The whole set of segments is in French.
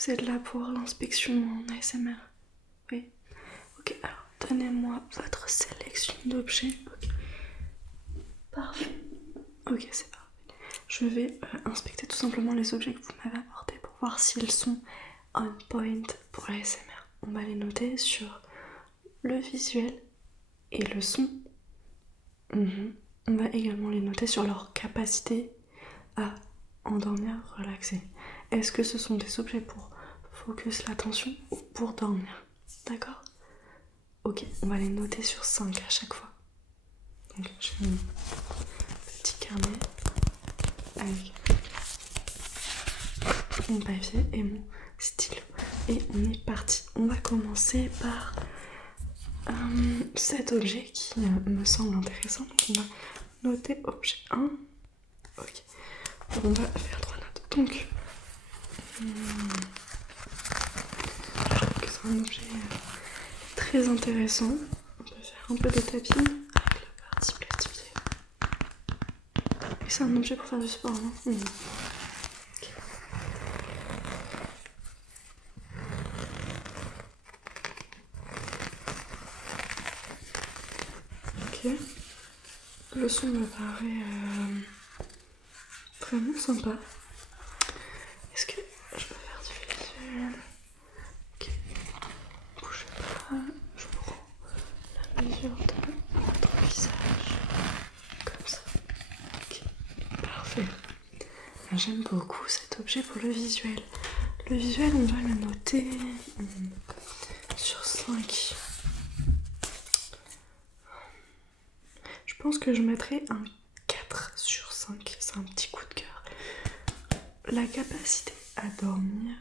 vous êtes là pour l'inspection en ASMR? Oui. Ok, alors donnez-moi votre sélection d'objets. Ok. Parfait. Ok, c'est parfait. Je vais inspecter tout simplement les objets que vous m'avez apportés pour voir s'ils sont on point pour l'ASMR. On va les noter sur le visuel et le son. On va également les noter sur leur capacité à endormir, relaxer. Est-ce que ce sont des objets pour focus l'attention ou pour dormir? D'accord? Ok, on va les noter sur 5 à chaque fois. Donc j'ai mon petit carnet avec mon papier et mon stylo. Et on est parti. On va commencer par cet objet qui me semble intéressant. Donc on va noter objet 1. Ok. On va faire 3 notes. Donc, je trouve que c'est un objet très intéressant. On peut faire un peu de tapping avec la partie plastifiée. Et c'est un objet pour faire du sport, non? Ok. Le son me paraît vraiment sympa. Est-ce que je peux faire du visuel? Ok. Bougez pas. Je prends la mesure de votre visage. Comme ça. Ok. Parfait. J'aime beaucoup cet objet pour le visuel. Le visuel, on va le noter sur 5. Je pense que je mettrai un 4 sur 5. C'est un petit coup de cœur. La capacité à dormir,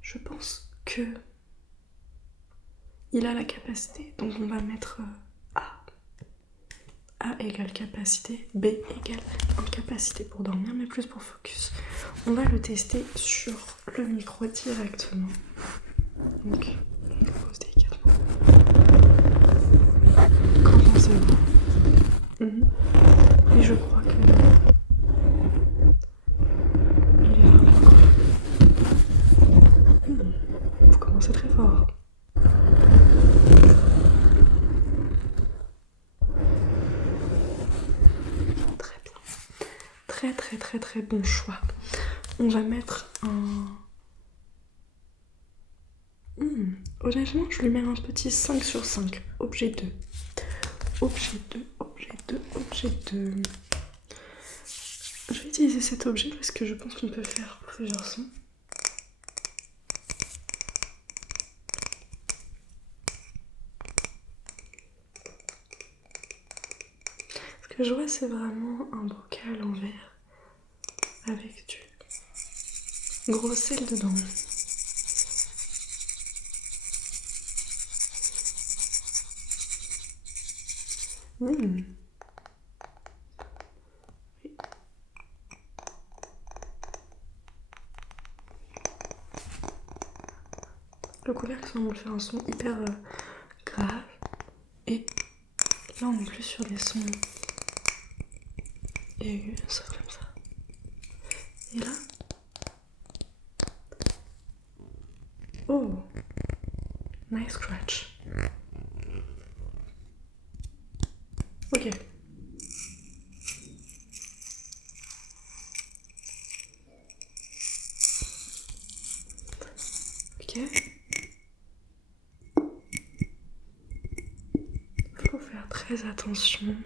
je pense que il a la capacité. Donc on va mettre A. A égale capacité, B égale incapacité pour dormir, mais plus pour focus. On va le tester sur le micro directement. Donc, je le pose délicatement. Qu'en pensez-vous? Et je crois que il est vraiment cool. Vous commencez très fort. Très bien. Très bon choix. On va mettre un... Honnêtement, je lui mets un petit 5 sur 5. Objet 2. Objet 2, objet 2, objet 2. Je vais utiliser cet objet parce que je pense qu'on peut faire plusieurs sons. Ce que je vois, c'est vraiment un bocal en verre avec du gros sel dedans. Le couvercle semble faire un son hyper grave. Et là, on est plus sur des sons aigus, sauf comme ça. Et là... Oh! Nice scratch. Ok. Ok. Faut faire très attention.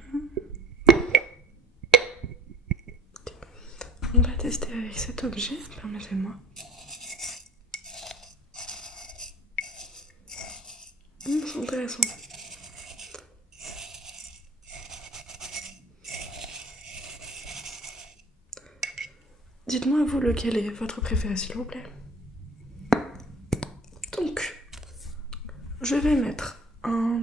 On va tester avec cet objet, permettez-moi. C'est intéressant. Dites-moi vous lequel est votre préféré s'il vous plaît. Donc, je vais mettre un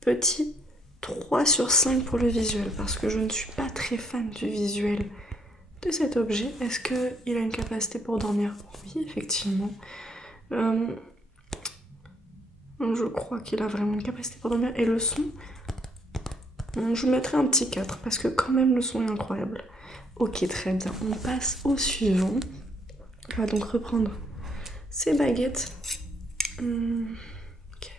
petit 3 sur 5 pour le visuel parce que je ne suis pas très fan du visuel de cet objet. Est-ce qu'il a une capacité pour dormir? Oui, effectivement. Je crois qu'il a vraiment une capacité pour dormir. Et le son, je mettrai un petit 4 parce que quand même le son est incroyable. Ok, très bien. On passe au suivant. On va donc reprendre ces baguettes. Ok.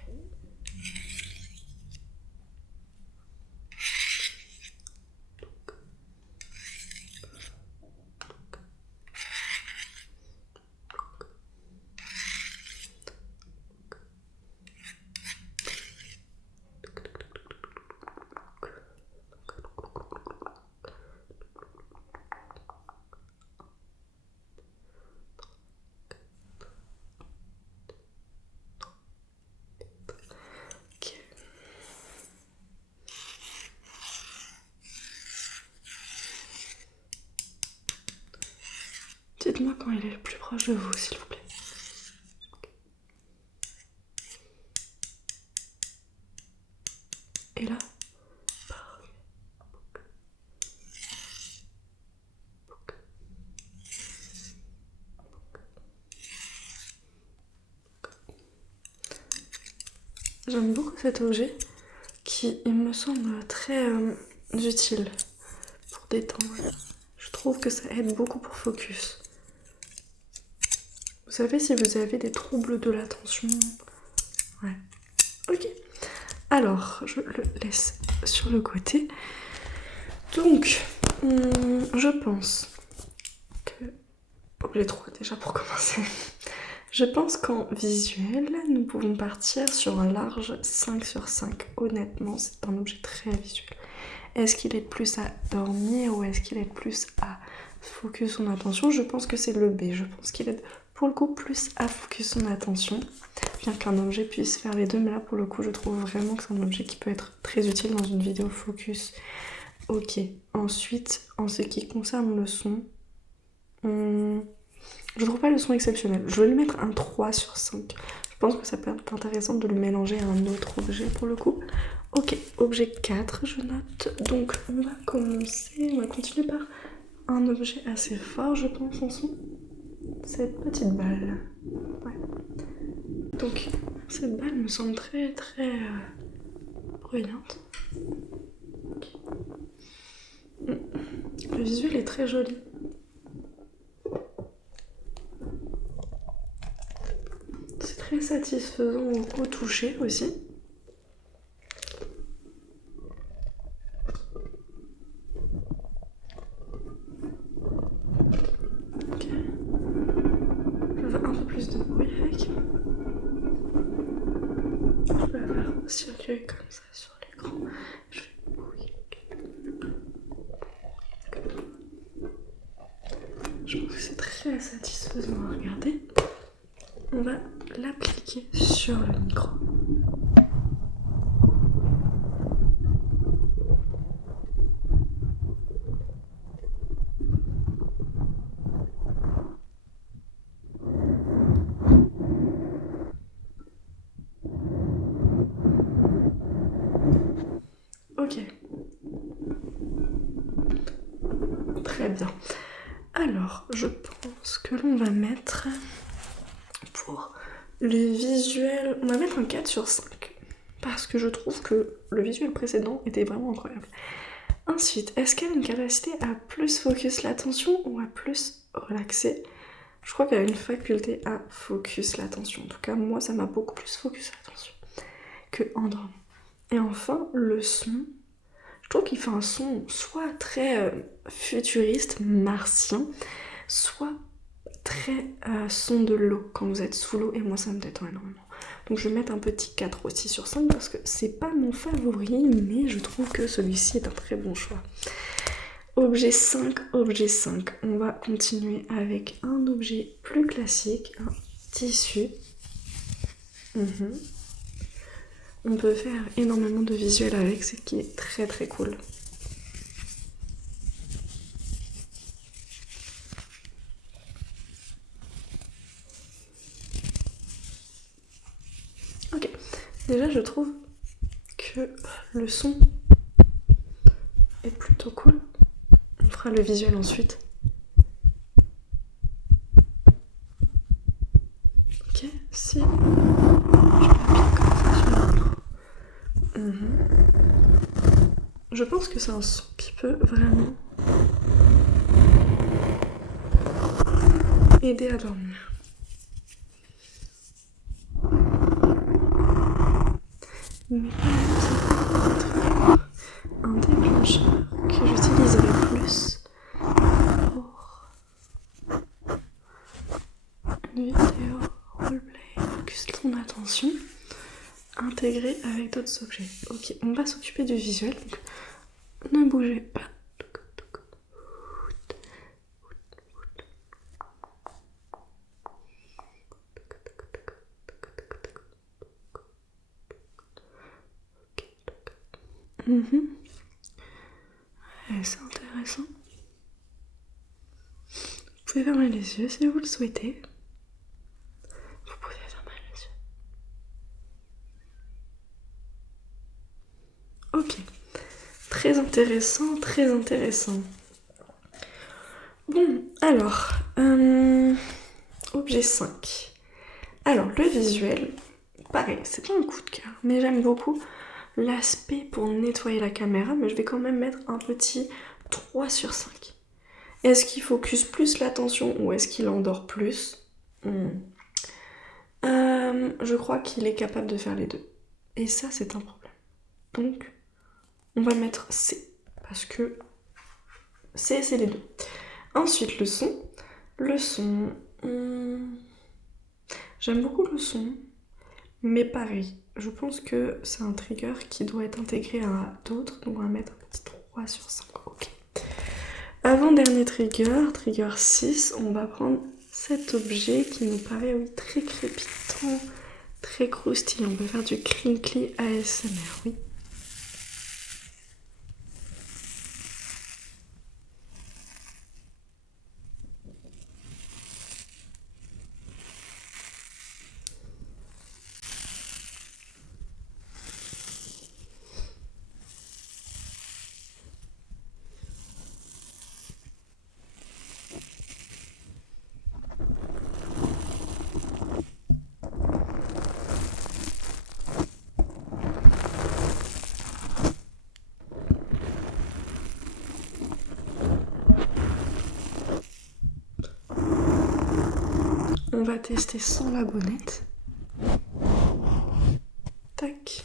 Dites-moi quand il est le plus proche de vous, s'il vous plaît. Et là? J'aime beaucoup cet objet qui, il me semble, très utile pour détendre. Je trouve que ça aide beaucoup pour focus. Vous savez, si vous avez des troubles de l'attention... Ouais. Ok. Alors, je le laisse sur le côté. Donc, je pense que... Objet 3 déjà pour commencer. Je pense qu'en visuel, nous pouvons partir sur un large 5 sur 5. Honnêtement, c'est un objet très visuel. Est-ce qu'il aide plus à dormir ou est-ce qu'il aide plus à focus son attention? Je pense que c'est le B. Je pense qu'il aide pour le coup plus à focus son attention. Bien qu'un objet puisse faire les deux, mais là pour le coup je trouve vraiment que c'est un objet qui peut être très utile dans une vidéo focus. Ok, ensuite en ce qui concerne le son, je trouve pas le son exceptionnel. Je vais lui mettre un 3 sur 5. Je pense que ça peut être intéressant de le mélanger à un autre objet pour le coup. Ok, objet 4, je note. Donc on va commencer, on va continuer par un objet assez fort, je pense, en son. Cette petite balle. Ouais. Donc cette balle me semble très très bruyante. Okay. Le visuel est très joli. C'est très satisfaisant au toucher aussi. Ok. Je veux un peu plus de bruit avec. Je peux la faire circuler comme ça sur l'écran. Je fais oui. Je pense que c'est très satisfaisant à regarder. On va l'appliquer sur le micro. Ok. Très bien. Alors, je pense que l'on va mettre pour le visuel, on va mettre un 4 sur 5. Parce que je trouve que le visuel précédent était vraiment incroyable. Ensuite, est-ce qu'elle a une capacité à plus focus l'attention ou à plus relaxer? Je crois qu'elle a une faculté à focus l'attention. En tout cas, moi, ça m'a beaucoup plus focus l'attention que endormi. Et enfin, le son. Je trouve qu'il fait un son soit très futuriste, martien, soit très son de l'eau quand vous êtes sous l'eau, et moi ça me détend énormément. Donc je vais mettre un petit 4 aussi sur 5 parce que c'est pas mon favori, mais je trouve que celui-ci est un très bon choix. Objet 5, objet 5. On va continuer avec un objet plus classique, un tissu. On peut faire énormément de visuels avec, ce qui est très très cool. Ok, déjà je trouve que le son est plutôt cool. On fera le visuel ensuite. Ok, si je l'applique comme ça sur la main. Je pense que c'est un son qui peut vraiment aider à dormir. mais un déclencheur que j'utiliserai plus pour une vidéo roleplay. Focus ton attention, intégrée avec d'autres objets. Ok, on va s'occuper du visuel, donc ne bougez pas. Ouais, c'est intéressant. Vous pouvez fermer les yeux si vous le souhaitez. Vous pouvez fermer les yeux. Ok. Très intéressant, très intéressant. Bon, alors, objet 5. Alors, le visuel, pareil, c'est pas un coup de cœur, mais j'aime beaucoup l'aspect pour nettoyer la caméra, mais je vais quand même mettre un petit 3 sur 5. Est-ce qu'il focus plus l'attention ou est-ce qu'il endort plus? Je crois qu'il est capable de faire les deux. Et ça, c'est un problème. Donc, on va mettre C, parce que C, c'est les deux. Ensuite, le son. Le son... J'aime beaucoup le son, mais pareil, je pense que c'est un trigger qui doit être intégré à d'autres, donc on va mettre un petit 3 sur 5, ok. Avant-dernier trigger, trigger 6, on va prendre cet objet qui nous paraît, oui, très crépitant, très croustillant. On peut faire du crinkly ASMR, oui. On va tester sans la bonnette. Tac.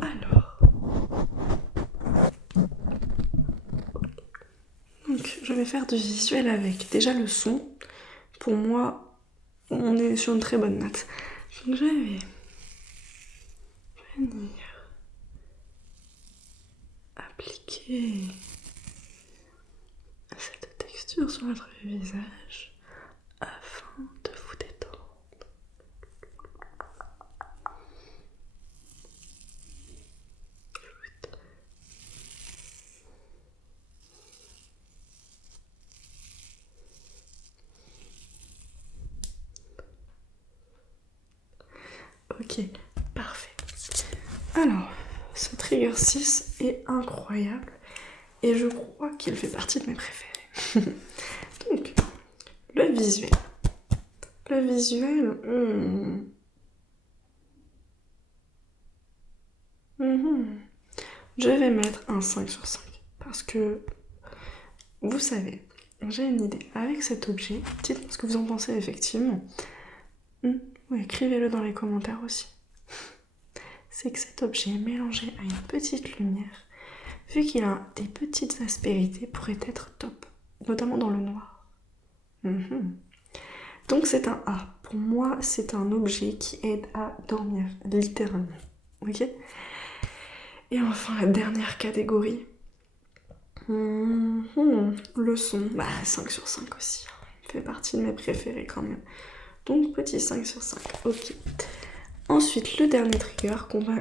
Alors. Donc, je vais faire du visuel avec. Déjà, le son, pour moi, on est sur une très bonne note. Donc, je vais venir appliquer cette texture sur votre visage afin de vous détendre. Ok, parfait. Alors, ce trigger 6 est incroyable et je crois qu'il fait partie de mes préférés. Donc, le visuel. Le visuel... Je vais mettre un 5 sur 5 parce que, vous savez, j'ai une idée avec cet objet. Dites-moi ce que vous en pensez effectivement. Oui, écrivez-le dans les commentaires aussi. C'est que cet objet mélangé à une petite lumière, vu qu'il a des petites aspérités, pourrait être top, notamment dans le noir. Donc c'est un A. Pour moi, c'est un objet qui aide à dormir, littéralement. Ok? Et enfin, la dernière catégorie. Le son, 5 sur 5 aussi. Il fait partie de mes préférés quand même. Donc petit 5 sur 5, ok. Ensuite, le dernier trigger qu'on va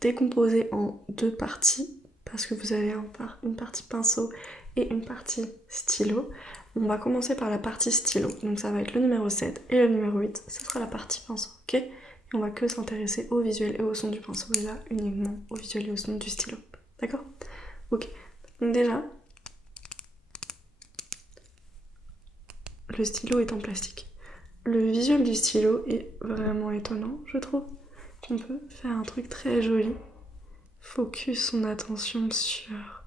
décomposer en deux parties, parce que vous avez une partie pinceau et une partie stylo. On va commencer par la partie stylo, donc ça va être le numéro 7 et le numéro 8, ce sera la partie pinceau, ok? Et on va que s'intéresser au visuel et au son du pinceau, et là uniquement au visuel et au son du stylo, d'accord? Ok, donc déjà, le stylo est en plastique. le visuel du stylo est vraiment étonnant, je trouve. On peut faire un truc très joli. Focus son attention sur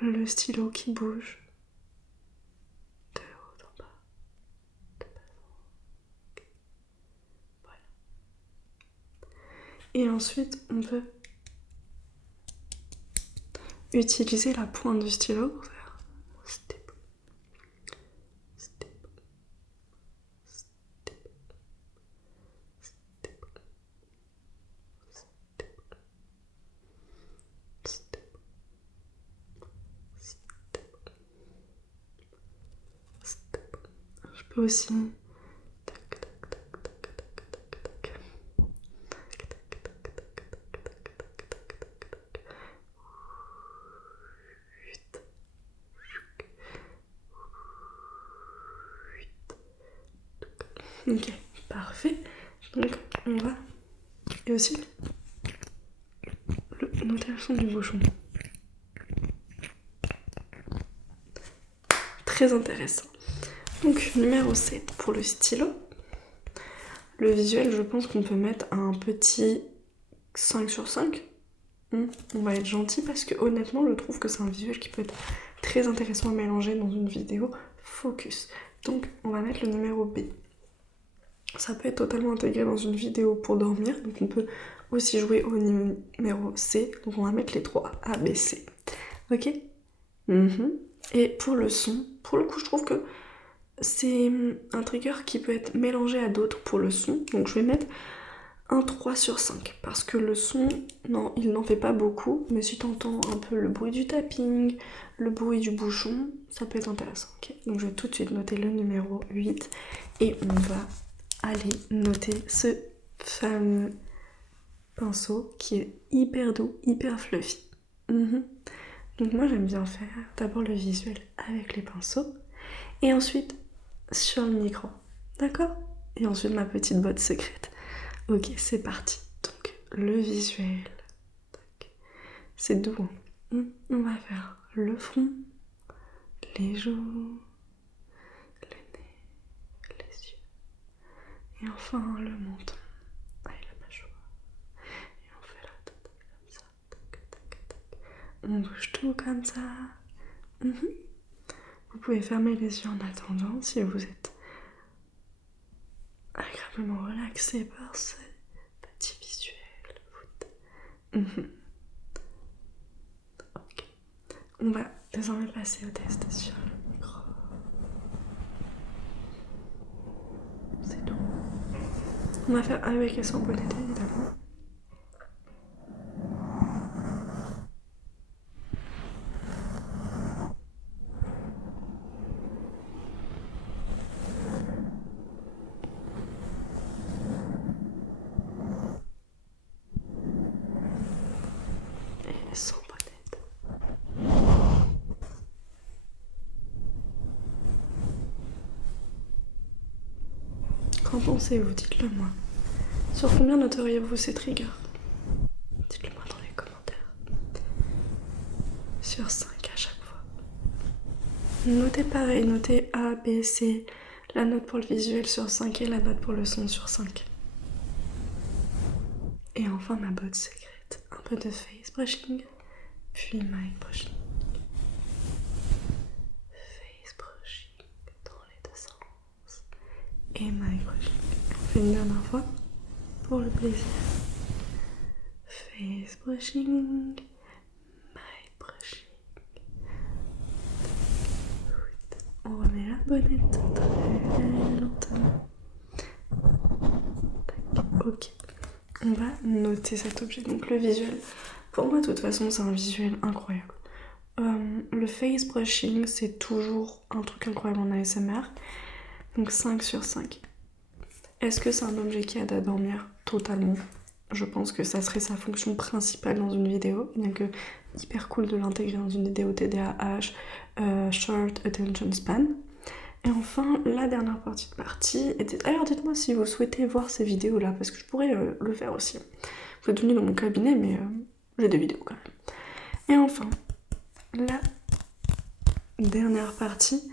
le stylo qui bouge. De haut en bas. De bas en haut. Voilà. Et ensuite, on peut utiliser la pointe du stylo pour faire step, step, step, step, step, step, step, step. Je peux aussi tac, tac, tac, tac, tac, tac, tac. Ok, parfait. Donc on va... Et aussi le notation du bouchon. Très intéressant. Donc numéro 7 pour le stylo. Le visuel, je pense qu'on peut mettre un petit 5 sur 5. On va être gentil parce que honnêtement, je trouve que c'est un visuel qui peut être très intéressant à mélanger dans une vidéo focus. Donc on va mettre le numéro B. Ça peut être totalement intégré dans une vidéo pour dormir, donc on peut aussi jouer au numéro C. Donc on va mettre les 3 A, B, C. Ok. Et pour le son, pour le coup, je trouve que c'est un trigger qui peut être mélangé à d'autres pour le son. Donc je vais mettre un 3 sur 5. Parce que le son, non, il n'en fait pas beaucoup. Mais si tu entends un peu le bruit du tapping, le bruit du bouchon, ça peut être intéressant. Okay, donc je vais tout de suite noter le numéro 8. Et on va aller noter ce fameux pinceau qui est hyper doux, hyper fluffy. Donc moi j'aime bien faire d'abord le visuel avec les pinceaux et ensuite sur le micro, d'accord? Et ensuite ma petite botte secrète. Ok, c'est parti. Donc le visuel, c'est doux. On va faire le front, les joues, le nez, les yeux et enfin le menton et la mâchoire. Et on fait la tête comme ça, tac, tac, tac. On bouge tout comme ça. Vous pouvez fermer les yeux en attendant si vous êtes agréablement relaxé par ce petit visuel. Ok. On va désormais passer au test sur le micro. C'est tout. On va faire avec et sans bonnet évidemment. Et sans bonnet. Qu'en pensez-vous? Dites-le moi. Sur combien noteriez-vous ces triggers? Dites-le moi dans les commentaires. Sur 5 à chaque fois. Notez pareil, notez A, B, C. La note pour le visuel sur 5 et la note pour le son sur 5. Et enfin ma botte secrète. Un peu de face brushing, puis mic brushing. Face brushing dans les deux sens. Et mic brushing. On fait une dernière fois pour le plaisir. Face brushing, mic brushing. On remet la bonnette très lentement. Ok. On va noter cet objet. Donc le visuel, pour moi de toute façon c'est un visuel incroyable. Le face brushing c'est toujours un truc incroyable en ASMR. Donc 5 sur 5. Est-ce que c'est un objet qui aide à dormir? Totalement. Je pense que ça serait sa fonction principale dans une vidéo, bien que hyper cool de l'intégrer dans une vidéo TDAH, Short Attention Span. Et enfin, la dernière partie était... Alors dites-moi si vous souhaitez voir ces vidéos là, parce que je pourrais le faire aussi. Vous êtes venus dans mon cabinet, mais j'ai des vidéos quand même. Et enfin, la dernière partie,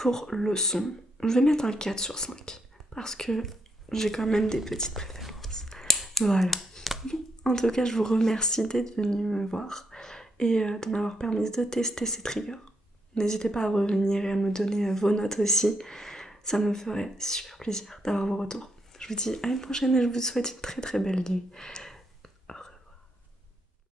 pour le son, je vais mettre un 4 sur 5 parce que j'ai quand même des petites préférences. Voilà. En tout cas, je vous remercie d'être venu me voir et de m'avoir permis de tester ces triggers. N'hésitez pas à revenir et à me donner vos notes aussi. Ça me ferait super plaisir d'avoir vos retours. Je vous dis à une prochaine et je vous souhaite une très très belle nuit.